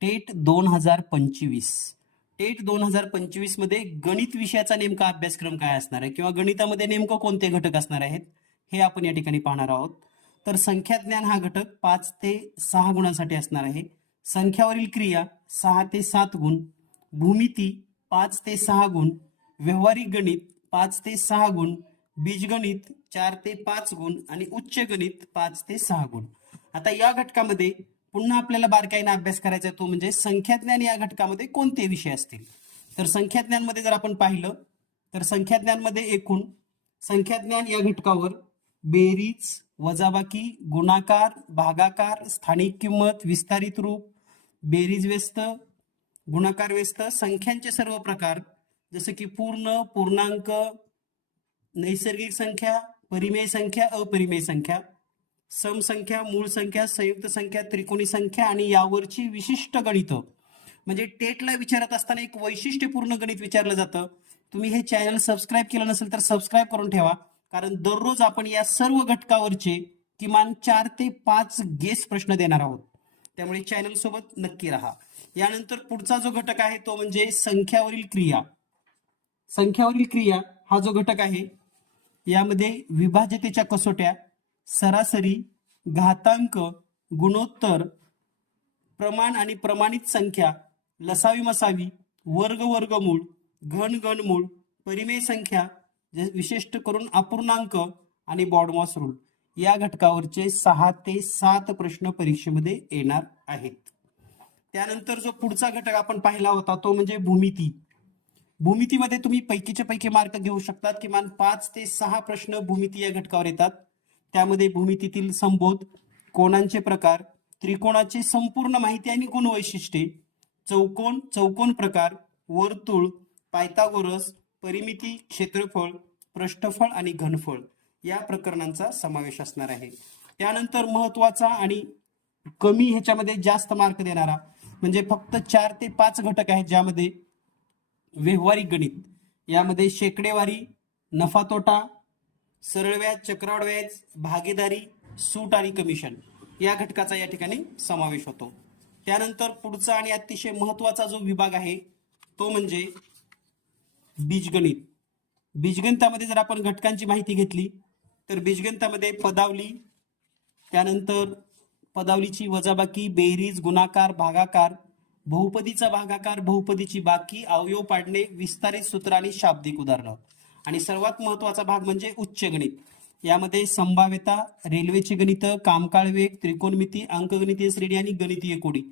TET दोन हजार पंचवीस. टेट दोन हजार पंचवीसमध्ये गणित विषयाचा नेमका अभ्यासक्रम काय असणार आहे? किंवा गणितामध्ये नेमकं कोणते घटक असणार आहेत? हे आपण या ठिकाणी पाहणार आहोत. तर संख्याज्ञान हा घटक पाच ते सहा गुणांसाठी असणार आहे. संख्यावरील क्रिया सहा ते सात गुण. भूमिती पाच ते सहा गुण. व्यवहारिक गणित पाच ते सहा गुण. बीजगणित चार ते पाच गुण. आणि उच्च गणित पाच ते सहा गुण. आता या घटकामध्ये पुन्हा आपल्याला बारकाईने अभ्यास करायचा आहे तो म्हणजे संख्याज्ञान या घटकामध्ये कोणते विषय असतील? तर संख्याज्ञानमध्ये जर आपण पाहिलं तर संख्याज्ञानमध्ये एकूण संख्याज्ञान या घटकावर बेरीज वजाबाकी गुणाकार भागाकार स्थानिक किंमत विस्तारित रूप बेरीज व्यस्त गुणाकार व्यस्त संख्यांचे सर्व प्रकार जसं की पूर्ण पूर्णांक नैसर्गिक संख्या परिमेय संख्या अपरिमेय संख्या समसंख्या मूळ संख्या संयुक्त संख्या त्रिकोणी संख्या आणि यावरची विशिष्ट गणितं. म्हणजे टेटला विचारत असताना एक वैशिष्ट्यपूर्ण गणित विचारलं जातं. तुम्ही हे चॅनल सबस्क्राईब केलं नसेल तर सबस्क्राईब करून ठेवा. कारण दररोज आपण या सर्व घटकावरचे किमान चार ते पाच गेस प्रश्न देणार आहोत. त्यामुळे चॅनल सोबत नक्की राहा. यानंतर पुढचा जो घटक आहे तो म्हणजे संख्यावरील क्रिया. संख्यावरील क्रिया हा जो घटक आहे यामध्ये विभाज्यतेच्या कसोट्या सरासरी घातांक गुणोत्तर प्रमाण आणि प्रमाणित संख्या लसावी मसावी वर्ग वर्गमूळ घन घनमूळ परिमेय संख्या विशिष्ट करून अपूर्णांक आणि बॉडमॉस रूल. या घटकावरचे सहा ते सात प्रश्न परीक्षेमध्ये येणार आहेत. त्यानंतर जो पुढचा घटक आपण पाहिला होता तो म्हणजे भूमिती. भूमितीमध्ये तुम्ही पैकीचे पैकी मार्क घेऊ शकतात. किमान पाच ते सहा प्रश्न भूमिती या घटकावर येतात. त्यामध्ये भूमितीतील संबोध कोणांचे प्रकार त्रिकोणाची संपूर्ण माहिती आणि गुणवैशिष्ट्ये चौकोन चौकोन प्रकार वर्तुळ पायथागोरस परिमिती क्षेत्रफळ पृष्ठफळ आणि घनफळ या प्रकरणांचा समावेश असणार आहे. त्यानंतर महत्त्वाचा आणि कमी ह्याच्यामध्ये जास्त मार्क देणारा म्हणजे फक्त चार ते पाच घटक आहेत ज्यामध्ये व्यवहारिक गणित यामध्ये शेकडेवारी नफा तोटा सरळ व्याज चक्रवाढ व्याज भागीदारी सूट आणि कमिशन या घटकाचा या ठिकाणी समावेश होतो. त्यानंतर पुढचा आणि अतिशय महत्त्वाचा जो विभाग आहे तो म्हणजे बीजगणित. बीजगणितामध्ये जर आपण घटकांची माहिती घेतली तर बीजगणितामध्ये पदावली त्यानंतर पदावलीची वजाबाकी बेरीज गुणाकार भागाकार बहुपदीचा भागाकार बहुपदीची बाकी अवयव पाडणे विस्तारित सूत्र आणि शाब्दिक उदाहरणं. आणि सर्वात महत्त्वाचा भाग म्हणजे उच्च गणित. यामध्ये संभाव्यता रेल्वेचे गणित कामकाळ वेग त्रिकोणमिती अंकगणितीय श्रेणी आणि गणितीय कोडी.